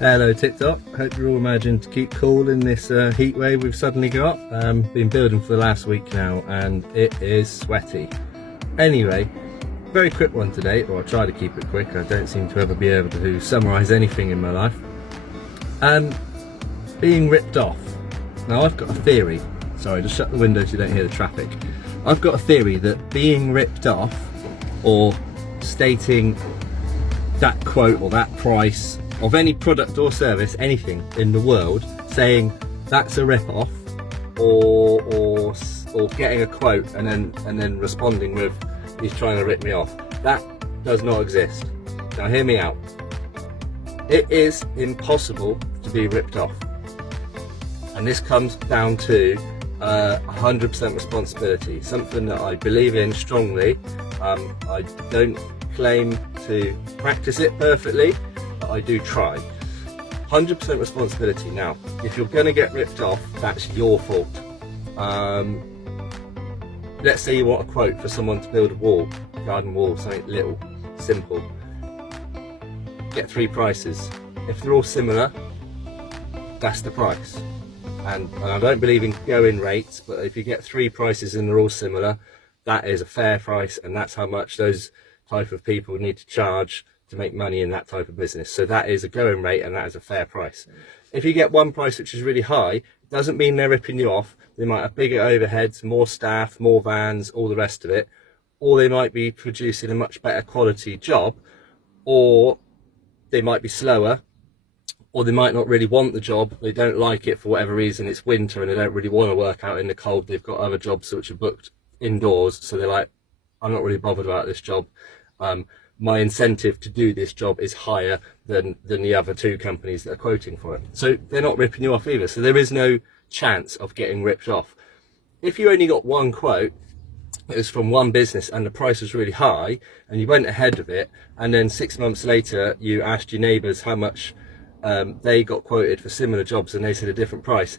Hello TikTok, hope you're all managing to keep cool in this heat wave we've suddenly got. Been building for the last week now and it is sweaty. Anyway, very quick one today, or I'll try to keep it quick. I don't seem to ever be able to summarise anything in my life. Being ripped off. Now I've got a theory, sorry just shut the window so you don't hear the traffic. I've got a theory that being ripped off or stating that quote or that price of any product or service, anything in the world, saying that's a rip-off, or getting a quote and then responding with he's trying to rip me off, that does not exist. Now hear me out. It is impossible to be ripped off, and this comes down to 100% responsibility, something that I believe in strongly. I don't claim to practice it perfectly, but I do try. 100% responsibility. Now, if you're going to get ripped off, that's your fault. Let's say you want a quote for someone to build a wall, garden wall, something little, simple. Get 3 prices. If they're all similar, that's the price. And I don't believe in going rates, but if you get 3 prices and they're all similar, that is a fair price, and that's how much those type of people need to charge to make money in that type of business. So that is a going rate and that is a fair price. If you get one price which is really high, it doesn't mean they're ripping you off. They might have bigger overheads, more staff, more vans, all the rest of it, or they might be producing a much better quality job, or they might be slower, or they might not really want the job. They don't like it for whatever reason. It's winter and they don't really want to work out in the cold. They've got other jobs which are booked indoors, so they're like, I'm not really bothered about this job. My incentive to do this job is higher than the other 2 companies that are quoting for it. So they're not ripping you off either. So there is no chance of getting ripped off. If you only got one quote, it was from one business and the price was really high and you went ahead of it, and then 6 months later you asked your neighbours how much they got quoted for similar jobs and they said a different price,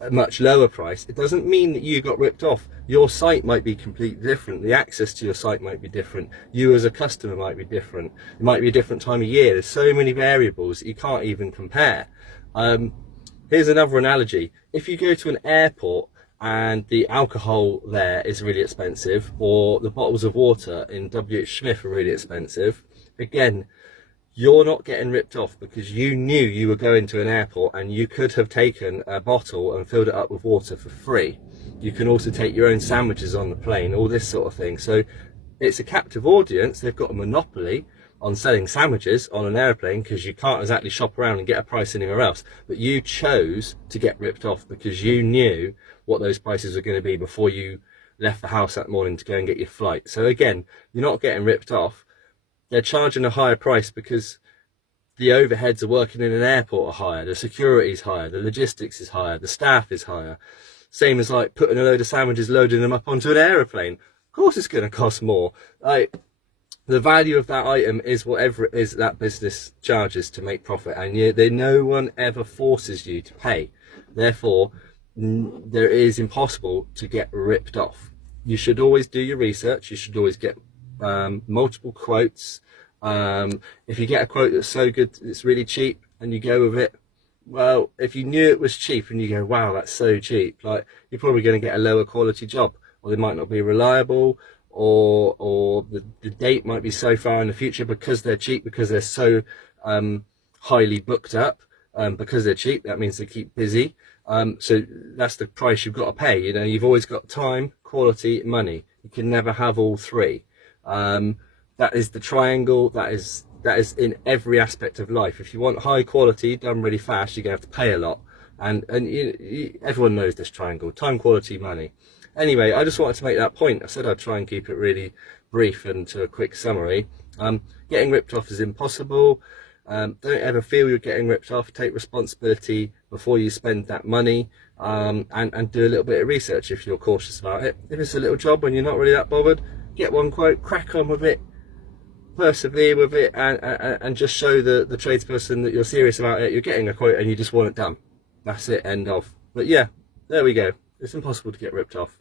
a much lower price, it doesn't mean that you got ripped off. Your site might be completely different. The access to your site might be different. You as a customer might be different. It might be a different time of year. There's so many variables that you can't even compare. Here's another analogy. If you go to an airport and the alcohol there is really expensive, or the bottles of water in WH Smith are really expensive, again, you're not getting ripped off because you knew you were going to an airport and you could have taken a bottle and filled it up with water for free. You can also take your own sandwiches on the plane, all this sort of thing. So it's a captive audience. They've got a monopoly on selling sandwiches on an airplane because you can't exactly shop around and get a price anywhere else. But you chose to get ripped off because you knew what those prices were going to be before you left the house that morning to go and get your flight. So again, you're not getting ripped off. They're charging a higher price because the overheads of working in an airport are higher, the security is higher, the logistics is higher, the staff is higher. Same as like putting a load of sandwiches, loading them up onto an aeroplane. Of course it's going to cost more. Like, the value of that item is whatever it is that business charges to make profit, and no one ever forces you to pay. Therefore, there is impossible to get ripped off. You should always do your research. You should always get multiple quotes. If you get a quote that's so good it's really cheap and you go with it, well, if you knew it was cheap and you go, wow, that's so cheap, like, you're probably going to get a lower quality job, or they might not be reliable, or the date might be so far in the future because they're cheap, because they're so highly booked up. Because they're cheap, that means they keep busy. So that's the price you've got to pay. You know, you've always got time, quality, money. You can never have all 3. That is the triangle. That is in every aspect of life. If you want high quality done really fast, you're gonna have to pay a lot, and everyone knows this triangle: time, quality, money. Anyway, I just wanted to make that point. I said I'd try and keep it really brief and to a quick summary. Getting ripped off is impossible. Don't ever feel you're getting ripped off. Take responsibility before you spend that money, and do a little bit of research if you're cautious about it. If it's a little job and you're not really that bothered, get one quote, crack on with it, persevere with it, and just show the tradesperson that you're serious about it. You're getting a quote and you just want it done. That's it, end of. But yeah, there we go. It's impossible to get ripped off.